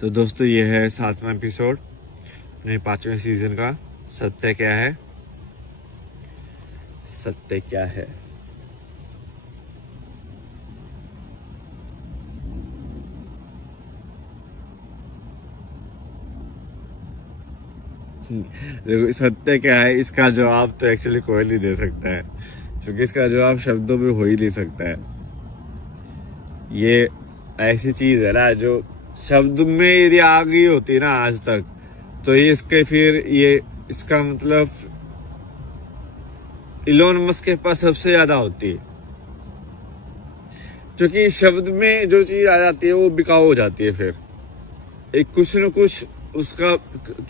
तो दोस्तों ये है 7वां एपिसोड अपने 5वें सीजन का। सत्य क्या है, सत्य क्या है। देखो सत्य क्या है, इसका जवाब तो एक्चुअली कोई नहीं दे सकता है, क्योंकि इसका जवाब शब्दों में हो ही नहीं सकता है। ये ऐसी चीज है ना जो शब्द में यदि आ गई होती ना आज तक, तो ये इसका मतलब इलोन मस्क के पास सबसे ज्यादा होती है, क्योंकि शब्द में जो चीज आ जाती है वो बिकाऊ हो जाती है। फिर एक कुछ न कुछ उसका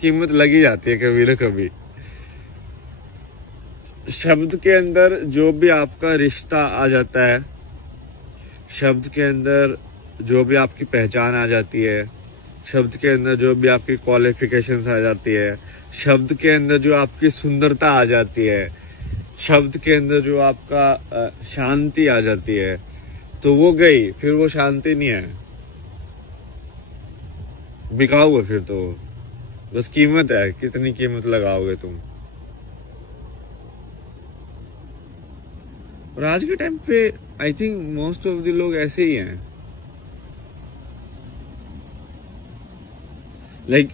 कीमत लगी जाती है कभी न कभी। शब्द के अंदर जो भी आपका रिश्ता आ जाता है, शब्द के अंदर जो भी आपकी पहचान आ जाती है, शब्द के अंदर जो भी आपकी क्वालिफिकेशंस आ जाती है, शब्द के अंदर जो आपकी सुंदरता आ जाती है, शब्द के अंदर जो आपका शांति आ जाती है, तो वो गई, फिर वो शांति नहीं है, बिकाऊ है। फिर तो बस कीमत है, कितनी कीमत लगाओगे तुम। और आज के टाइम पे I think most of the लोग ऐसे ही हैं। लाइक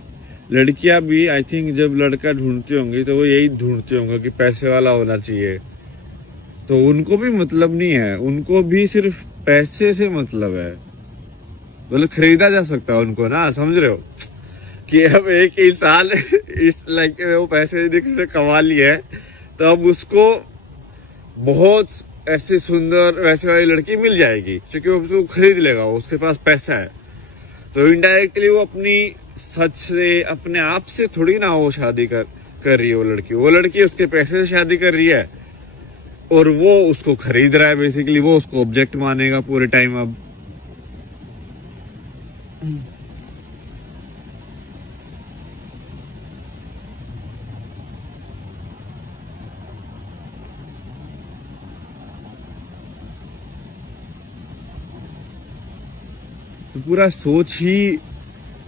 लड़कियां भी आई थिंक जब लड़का ढूंढती होंगी तो वो यही ढूंढते होंगे कि पैसे वाला होना चाहिए। तो उनको भी मतलब नहीं है, उनको भी सिर्फ पैसे से मतलब है। मतलब खरीदा जा सकता है उनको ना, समझ रहे हो कि अब एक इंसान इस लाइक वो पैसे यदि किसी ने कमा लिए है तो अब उसको बहुत ऐसी सुंदर वैसे वाली लड़की मिल जाएगी, क्योंकि वो उसको खरीद लेगा, उसके पास पैसा है। तो इनडायरेक्टली वो अपनी सच से, अपने आप से थोड़ी ना वो शादी कर रही है। वो लड़की उसके पैसे से शादी कर रही है और वो उसको खरीद रहा है। बेसिकली वो उसको ऑब्जेक्ट मानेगा पूरे टाइम। अब तो पूरा सोच ही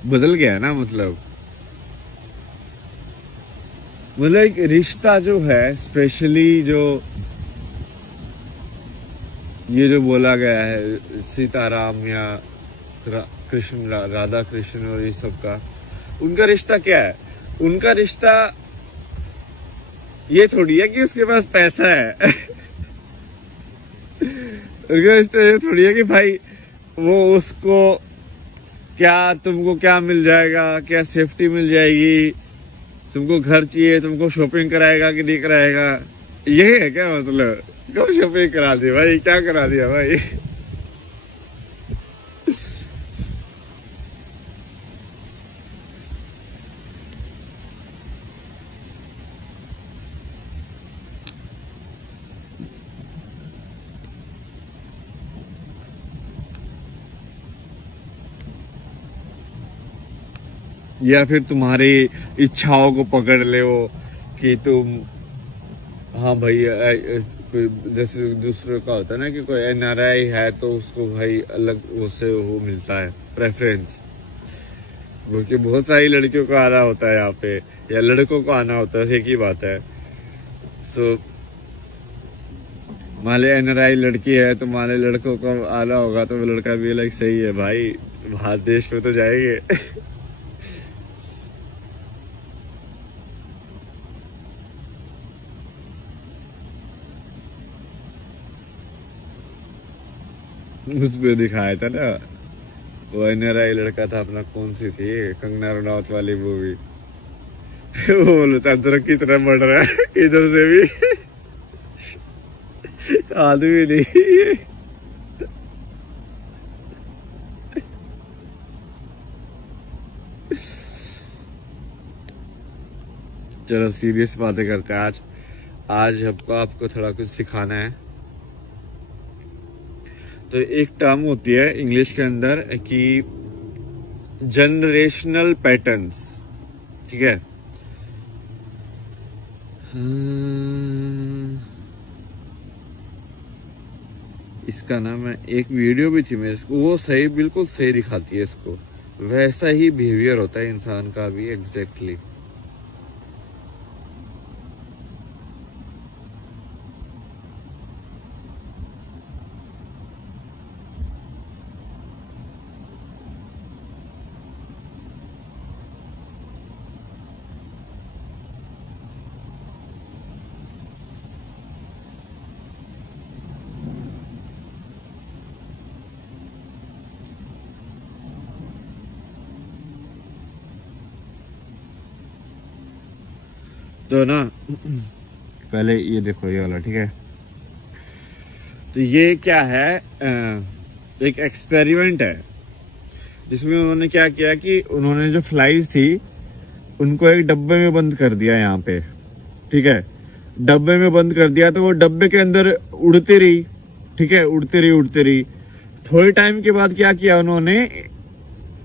बदल गया ना। मतलब एक रिश्ता जो है, स्पेशली जो ये जो बोला गया है सीताराम या कृष्ण, राधा कृष्ण और ये सब का, उनका रिश्ता क्या है? उनका रिश्ता ये थोड़ी है कि उसके पास पैसा है उनका रिश्ता ये थोड़ी है कि भाई वो उसको तुमको क्या मिल जाएगा, क्या सेफ्टी मिल जाएगी, तुमको घर चाहिए, तुमको शॉपिंग कराएगा कि नहीं कराएगा। यही है क्या? मतलब कब शॉपिंग करा दी भाई, क्या करा दिया भाई या फिर तुम्हारी इच्छाओं को पकड़ ले वो कि तुम, हाँ भाई जैसे दूसरे का होता है ना कि कोई एनआरआई है तो उसको भाई अलग उससे वो मिलता है प्रेफरेंस। वो कि बहुत सारी लड़कियों को आना होता है यहाँ पे, या लड़कों को आना होता है, एक ही बात है। सो मान ली एनआरआई लड़की है तो मान ली लड़कों को आना होगा, तो वो लड़का भी लाइक सही है भाई, बाहर देश में तो जाएंगे उसमें दिखाया था ना वो एनआरआई लड़का था अपना, कौन सी थी कंगना रनौत वाली मूवी वो बोलता तरह की तरह बढ़ रहा है इधर से भी आदमी नहीं चलो सीरियस बातें करते हैं। आज आपको थोड़ा कुछ सिखाना है। तो एक टर्म होती है इंग्लिश के अंदर कि जनरेशनल पैटर्न्स, ठीक है। इसका ना मैं एक वीडियो भी थी मेरे को, वो सही बिल्कुल सही दिखाती है इसको। वैसा ही बिहेवियर होता है इंसान का भी एग्जैक्टली। तो ना पहले ये देखो ये वाला, ठीक है। तो ये क्या है, एक एक्सपेरिमेंट है जिसमें उन्होंने क्या किया कि उन्होंने जो फ्लाइज थी उनको एक डब्बे में बंद कर दिया यहाँ पे, ठीक है। डब्बे में बंद कर दिया तो वो डब्बे के अंदर उड़ती रही, ठीक है, उड़ती रही। थोड़े टाइम के बाद क्या किया उन्होंने,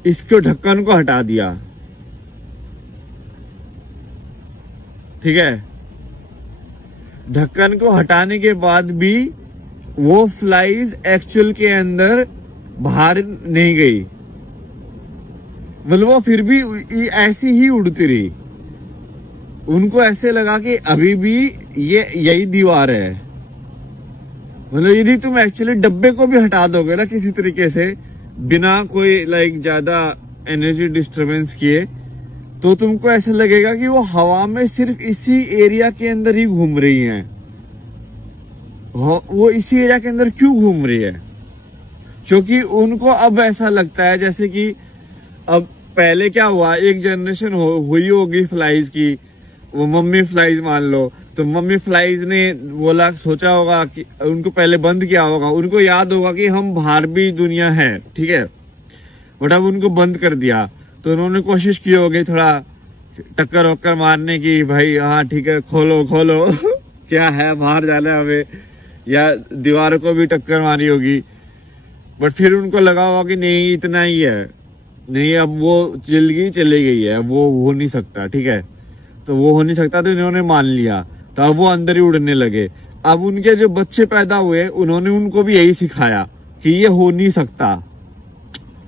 इसको ढक्कन को हटा दिया, ठीक है। ढक्कन को हटाने के बाद भी वो फ्लाइज एक्चुअल के अंदर बाहर नहीं गई, मतलब वो फिर भी ऐसी ही उड़ती रही। उनको ऐसे लगा कि अभी भी ये यही दीवार है। मतलब यदि तुम एक्चुअली डब्बे को भी हटा दोगे ना किसी तरीके से, बिना कोई ज्यादा एनर्जी डिस्टरबेंस किए, तो तुमको ऐसा लगेगा कि वो हवा में सिर्फ इसी एरिया के अंदर ही घूम रही हैं। वो इसी एरिया के अंदर क्यों घूम रही है? क्योंकि उनको अब ऐसा लगता है जैसे कि अब पहले क्या हुआ, एक जनरेशन हुई होगी फ्लाइज की, वो मम्मी फ्लाइज मान लो, तो मम्मी फ्लाइज ने बोला, सोचा होगा कि उनको पहले बंद किया होगा, उनको याद होगा कि हम बाहर भी दुनिया है, ठीक है, बट अब उनको बंद कर दिया। तो उन्होंने कोशिश की होगी थोड़ा टक्कर वक्कर मारने की, भाई हाँ ठीक है खोलो खोलो क्या है बाहर जाना है हमें, या दीवार को भी टक्कर मारी होगी। बट फिर उनको लगा होगा कि नहीं इतना ही है, नहीं अब वो चली गई है, वो हो नहीं सकता, ठीक है। तो वो हो नहीं सकता तो इन्होंने मान लिया, तो अब वो अंदर ही उड़ने लगे। अब उनके जो बच्चे पैदा हुए उन्होंने उनको भी यही सिखाया कि ये हो नहीं सकता,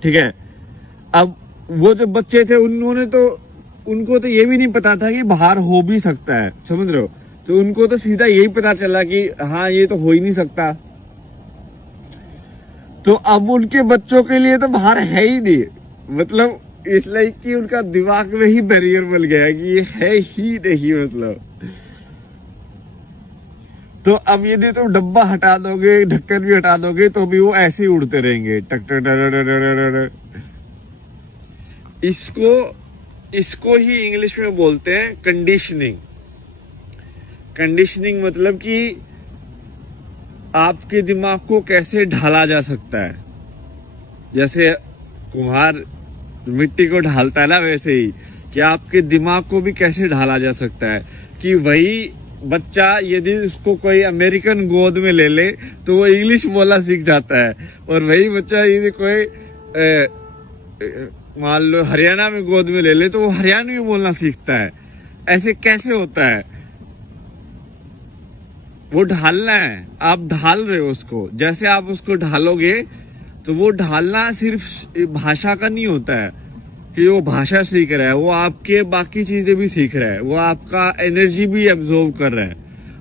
ठीक है। अब वो जो बच्चे थे उनको तो ये भी नहीं पता था कि बाहर हो भी सकता है, समझ रहे हो। तो उनको तो सीधा यही पता चला कि हाँ ये तो हो ही नहीं सकता। तो अब उनके बच्चों के लिए तो बाहर है ही नहीं, मतलब इसलिए कि उनका दिमाग में ही बैरियर बन गया कि ये है ही नहीं, मतलब। तो अब यदि तुम डब्बा हटा दोगे, ढक्कन भी हटा दोगे, तो भी वो ऐसे ही उड़ते रहेंगे टक टक। इसको ही इंग्लिश में बोलते हैं कंडीशनिंग। कंडीशनिंग मतलब कि आपके दिमाग को कैसे ढाला जा सकता है। जैसे कुम्हार मिट्टी को ढालता है ना, वैसे ही कि आपके दिमाग को भी कैसे ढाला जा सकता है कि वही बच्चा यदि उसको कोई अमेरिकन गोद में ले ले तो वो इंग्लिश बोलना सीख जाता है, और वही बच्चा यदि कोई मान लो हरियाणा में गोद में ले ले तो वो हरियाणवी बोलना सीखता है। ऐसे कैसे होता है? वो ढालना है, आप ढाल रहे हो उसको। जैसे आप उसको ढालोगे तो वो ढालना सिर्फ भाषा का नहीं होता है कि वो भाषा सीख रहा है, वो आपके बाकी चीजें भी सीख रहा है, वो आपका एनर्जी भी एब्जॉर्व कर रहा है,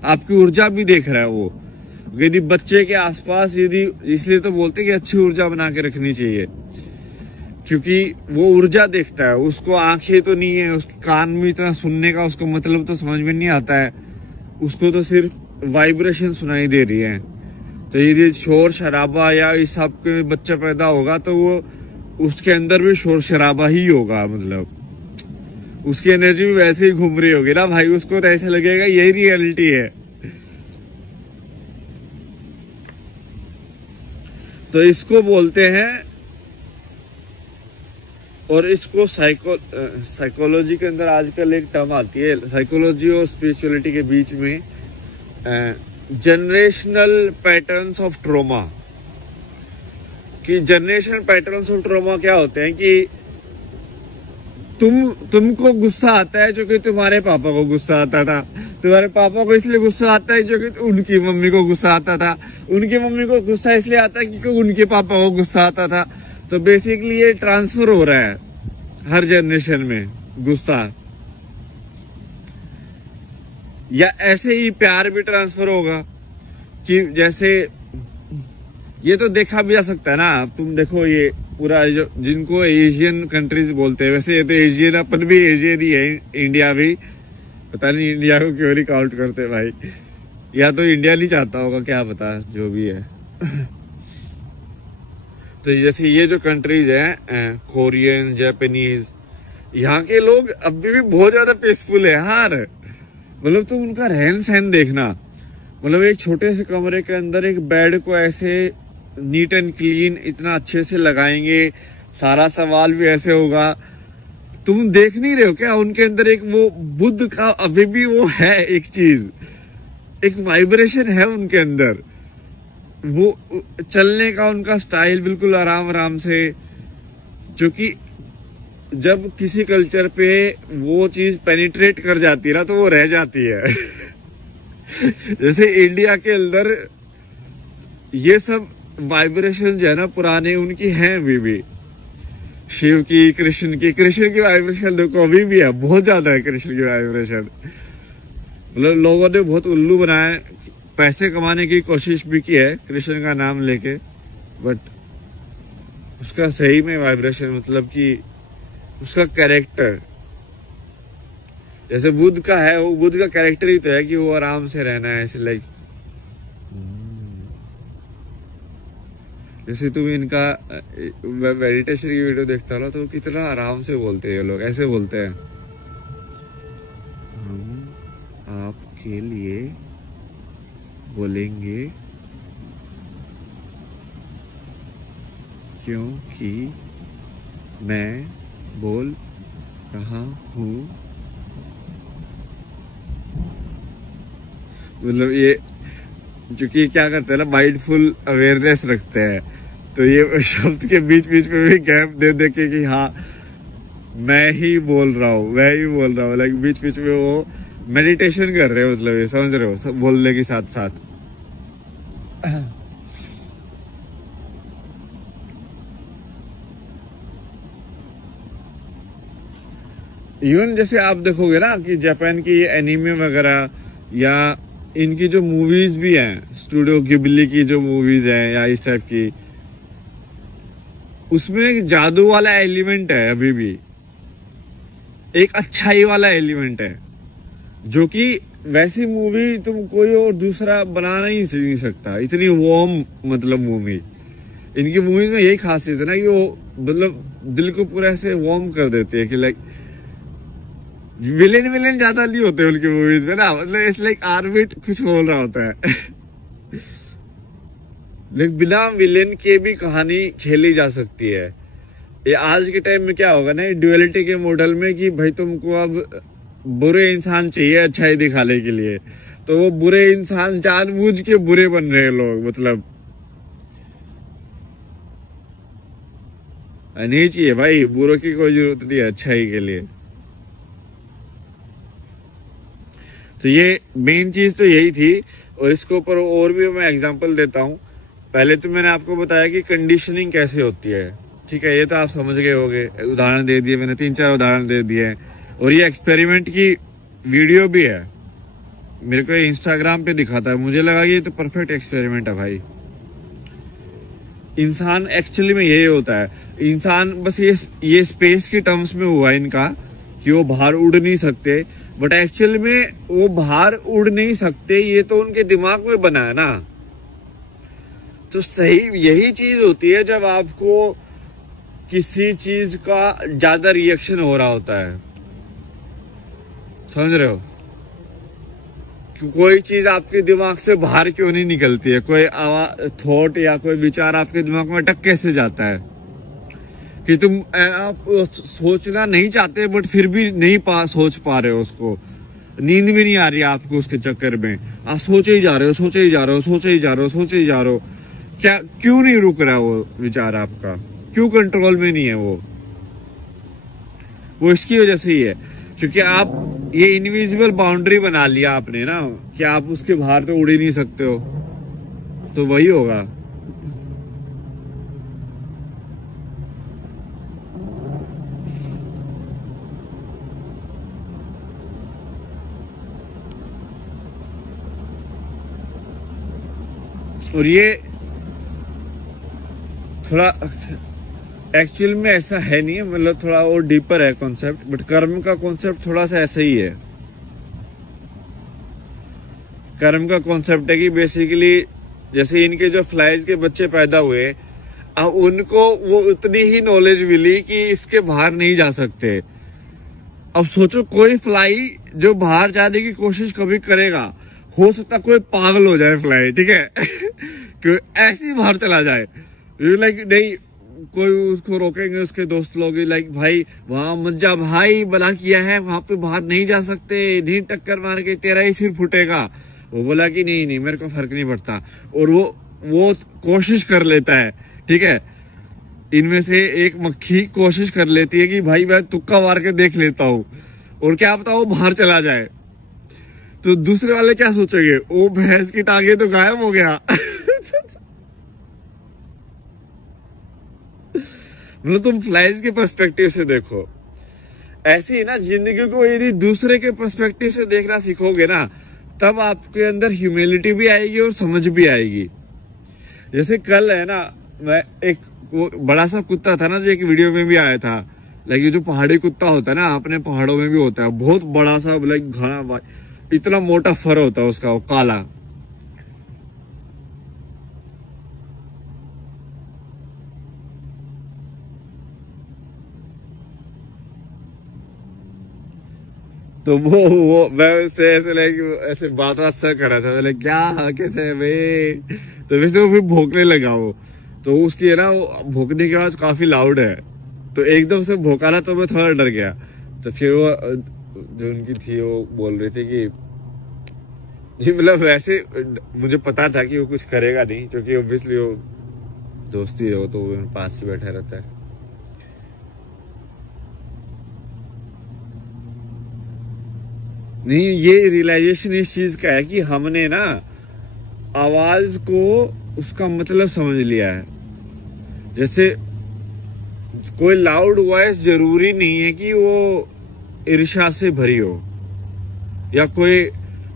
आपकी ऊर्जा भी देख रहा है। वो यदि बच्चे के आसपास यदि, इसलिए तो बोलते हैं कि अच्छी ऊर्जा बना के रखनी चाहिए, क्योंकि वो ऊर्जा देखता है। उसको आंखें तो नहीं है, उसके कान में इतना सुनने का उसको मतलब तो समझ में नहीं आता है, उसको तो सिर्फ वाइब्रेशन सुनाई दे रही है। तो यदि शोर शराबा या इस सब के बच्चा पैदा होगा तो वो उसके अंदर भी शोर शराबा ही होगा, मतलब उसकी एनर्जी भी वैसे ही घूम रही होगी ना भाई, उसको तो ऐसा लगेगा यही रियलिटी है। तो इसको बोलते हैं, और इसको साइकोलॉजी के अंदर आजकल एक टर्म आती है, साइकोलॉजी और स्पिरिचुअलिटी के बीच में, जनरेशनल पैटर्न्स ऑफ ट्रॉमा। कि जनरेशनल पैटर्न्स ऑफ ट्रॉमा क्या होते हैं कि तुमको गुस्सा आता है जो कि तुम्हारे पापा को गुस्सा आता था, तुम्हारे पापा को इसलिए गुस्सा आता है जो कि उनकी मम्मी को गुस्सा आता था, उनकी मम्मी को गुस्सा इसलिए आता है क्योंकि उनके पापा को गुस्सा आता था। तो बेसिकली ये ट्रांसफर हो रहा है हर जनरेशन में गुस्सा, या ऐसे ही प्यार भी ट्रांसफर होगा कि जैसे ये तो देखा भी जा सकता है ना। तुम देखो ये पूरा जो जिनको एशियन कंट्रीज बोलते हैं, वैसे ये तो एशियन, अपन भी एशियन ही है, इंडिया भी, पता नहीं इंडिया को क्यों नहीं काउंट करते भाई, या तो इंडिया नहीं चाहता होगा, क्या पता, जो भी है। तो जैसे ये जो कंट्रीज हैं कोरियन, जापानीज, यहाँ के लोग अभी भी बहुत ज्यादा पीसफुल है यार। मतलब तुम उनका रहन सहन देखना, मतलब एक छोटे से कमरे के अंदर एक बेड को ऐसे नीट एंड क्लीन इतना अच्छे से लगाएंगे, सारा सवाल भी ऐसे होगा। तुम देख नहीं रहे हो क्या उनके अंदर एक वो बुद्ध का अभी भी वो है, एक चीज, एक वाइब्रेशन है उनके अंदर, वो चलने का उनका स्टाइल बिल्कुल आराम आराम से, जो कि जब किसी कल्चर पे वो चीज पेनिट्रेट कर जाती है ना तो वो रह जाती है। जैसे इंडिया के अंदर ये सब वाइब्रेशन जो है ना पुराने उनकी हैं अभी भी, शिव की, कृष्ण की वाइब्रेशन देखो अभी भी है, बहुत ज्यादा है कृष्ण की वाइब्रेशन। मतलब लोगों ने बहुत उल्लू बनाया, पैसे कमाने की कोशिश भी की है कृष्ण का नाम लेके, बट उसका सही में वाइब्रेशन, मतलब कि उसका कैरेक्टर जैसे बुद्ध का है, वो बुद्ध का कैरेक्टर ही तो है कि वो आराम से रहना है, ऐसे लाइक जैसे तुम इनका मेडिटेशन की वीडियो देखता हो तो कितना आराम से बोलते हैं ये लोग, ऐसे बोलते हैं, हम आपके लिए बोलेंगे क्योंकि मैं बोल रहा हूँ। मतलब ये क्योंकि क्या करते हैं ना, माइंडफुल अवेयरनेस रखते हैं, तो ये शब्द के बीच बीच में भी गैप दे दे के कि हाँ मैं ही बोल रहा हूँ, लाइक बीच बीच में वो मेडिटेशन कर रहे हो, मतलब ये समझ रहे हो, सब बोलने के साथ साथ। इवन जैसे आप देखोगे ना कि जापान की एनीमे वगैरह या इनकी जो मूवीज भी हैं, स्टूडियो गिबली की जो मूवीज हैं या इस टाइप की, उसमें एक जादू वाला एलिमेंट है अभी भी, एक अच्छाई वाला एलिमेंट है, जो कि वैसी मूवी तुम कोई और दूसरा बना नहीं सकता, इतनी वार्म मतलब मूवी। इनकी मूवीज में यही खासियत है ना कि वो मतलब दिल को पूरा ऐसे वार्म कर देती है कि लाइक विलेन ज्यादा नहीं होते उनकी मूवीज में ना, मतलब इट्स लाइक आर्मिट कुछ बोल रहा होता है। लेकिन बिना विलेन के भी कहानी खेली जा सकती है। ये आज के टाइम में क्या होगा ना, ड्युअलिटी के मॉडल में कि भाई तुमको अब बुरे इंसान चाहिए अच्छाई दिखाने के लिए, तो वो बुरे इंसान जानबूझ के बुरे बन रहे हैं लोग, मतलब नहीं चाहिए भाई, बुरों की कोई जरूरत नहीं है अच्छाई के लिए। तो ये मेन चीज तो यही थी, और इसके ऊपर और भी मैं एग्जांपल देता हूँ। पहले तो मैंने आपको बताया कि कंडीशनिंग कैसे होती है, ठीक है, ये तो आप समझ गए होंगे, उदाहरण दे दिए मैंने, 3-4 उदाहरण दे दिए हैं, और ये एक्सपेरिमेंट की वीडियो भी है, मेरे को इंस्टाग्राम पे दिखाता है, मुझे लगा ये तो परफेक्ट एक्सपेरिमेंट है भाई। इंसान एक्चुअली में यही होता है, इंसान बस ये स्पेस के टर्म्स में हुआ इनका कि वो बाहर उड़ नहीं सकते, बट एक्चुअल में वो बाहर उड़ नहीं सकते, ये तो उनके दिमाग में बना है ना। तो सही यही चीज होती है जब आपको किसी चीज का ज्यादा रिएक्शन हो रहा होता है, समझ रहे हो, कोई चीज आपके दिमाग से बाहर क्यों नहीं निकलती है, कोई थॉट या कोई विचार आपके दिमाग में अटक कैसे जाता है कि तुम आप सोचना नहीं चाहते बट फिर भी नहीं सोच पा रहे हो उसको, नींद भी नहीं आ रही आपको उसके चक्कर में, आप सोचे ही जा रहे हो, क्या क्यों नहीं रुक रहा वो विचार आपका, क्यों कंट्रोल में नहीं है वो इसकी वजह से ही है, क्योंकि आप ये इनविजिबल बाउंड्री बना लिया आपने ना कि आप उसके बाहर तो उड़ ही नहीं सकते हो, तो वही होगा। और ये थोड़ा एक्चुअल में ऐसा है नहीं है, मतलब थोड़ा और डीपर है कॉन्सेप्ट, बट कर्म का कॉन्सेप्ट थोड़ा सा ऐसा ही है। कर्म का कॉन्सेप्ट है कि बेसिकली जैसे इनके जो फ्लाइज के बच्चे पैदा हुए, अब उनको वो उतनी ही नॉलेज मिली कि इसके बाहर नहीं जा सकते। अब सोचो कोई फ्लाई जो बाहर जाने की कोशिश कभी करेगा, हो सकता कोई पागल हो जाए फ्लाई, ठीक है कि ऐसे ही बाहर चला जाए, लाइक नहीं कोई उसको रोकेंगे, उसके दोस्त लोग लाइक भाई वहां मत जा भाई, बला किया है वहां पे बाहर नहीं जा सकते, नहीं टक्कर मार के तेरा ही सिर फूटेगा। वो बोला कि नहीं नहीं मेरे को फर्क नहीं पड़ता, और वो कोशिश कर लेता है, ठीक है। इनमें से एक मक्खी कोशिश कर लेती है कि भाई मैं तुक्का मार के देख लेता हूँ, और क्या पता वो बाहर चला जाए। तो दूसरे वाले क्या सोचेंगे, वो भैंस की टांगे तो गायब हो गया मतलब तुम फ्लाइज के पर्सपेक्टिव से देखो। ऐसे ही ना जिंदगी को यदि दूसरे के पर्सपेक्टिव से देखना सीखोगे ना, तब आपके अंदर ह्यूमिलिटी भी आएगी और समझ भी आएगी। जैसे कल है ना, मैं एक वो बड़ा सा कुत्ता था ना जो एक वीडियो में भी आया था, लाइक जो पहाड़ी कुत्ता होता है ना, अपने पहाड़ों में भी होता है, बहुत बड़ा सा, लाइक घना इतना मोटा फर होता है उसका, वो काला। तो वो मैं उससे ऐसे लाइक ऐसे बात सा कर रहा था, बोले क्या कैसे है भाई, तो वैसे वो फिर भौंकने लगा वो। तो उसकी है ना वो भौंकने की आवाज काफी लाउड है, तो एकदम से भौंका ना, तो मैं थोड़ा डर गया। तो फिर वो जो उनकी थी वो बोल रही थी कि जी, मतलब वैसे मुझे पता था कि वो कुछ करेगा नहीं, क्योंकि ऑब्वियसली वो दोस्ती है, वो तो वो पास से बैठा रहता है। नहीं, ये रियलाइजेशन इस चीज का है कि हमने ना आवाज को उसका मतलब समझ लिया है। जैसे कोई लाउड वॉइस जरूरी नहीं है कि वो ईर्ष्या से भरी हो, या कोई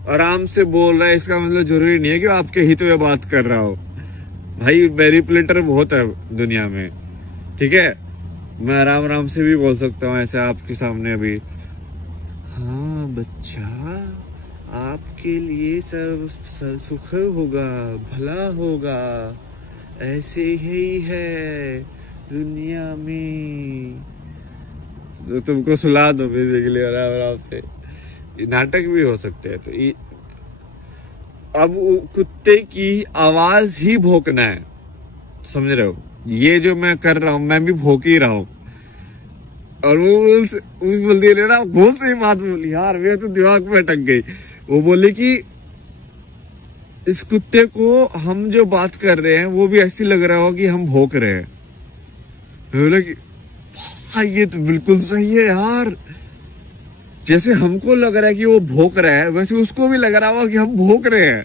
आराम से बोल रहा है इसका मतलब जरूरी नहीं है कि वो आपके हित में बात कर रहा हो। भाई मैनिपुलेटर बहुत है दुनिया में, ठीक है। मैं आराम आराम से भी बोल सकता हूँ ऐसे आपके सामने अभी, हाँ बच्चा आपके लिए सब सुख होगा, भला होगा, ऐसे ही है दुनिया में। तो तुमको सुला दो बेसिकली आराम आराम से, नाटक भी हो सकते हैं। तो अब कुत्ते की आवाज ही भौंकना है, समझ रहे हो। ये जो मैं कर रहा हूं, मैं भी भौंक ही रहा हूं। और वो उस बोलती है ना, बहुत सही बात बोली यार, मेरे तो दिमाग में अटक गई। वो बोले कि इस कुत्ते को हम जो बात कर रहे हैं वो भी ऐसी लग रहा हो कि हम भौंक रहे हैं। बोले कि हाँ ये तो बिल्कुल सही है यार, जैसे हमको लग रहा है कि वो भौंक रहा है, वैसे उसको भी लग रहा होगा कि हम भौंक रहे हैं।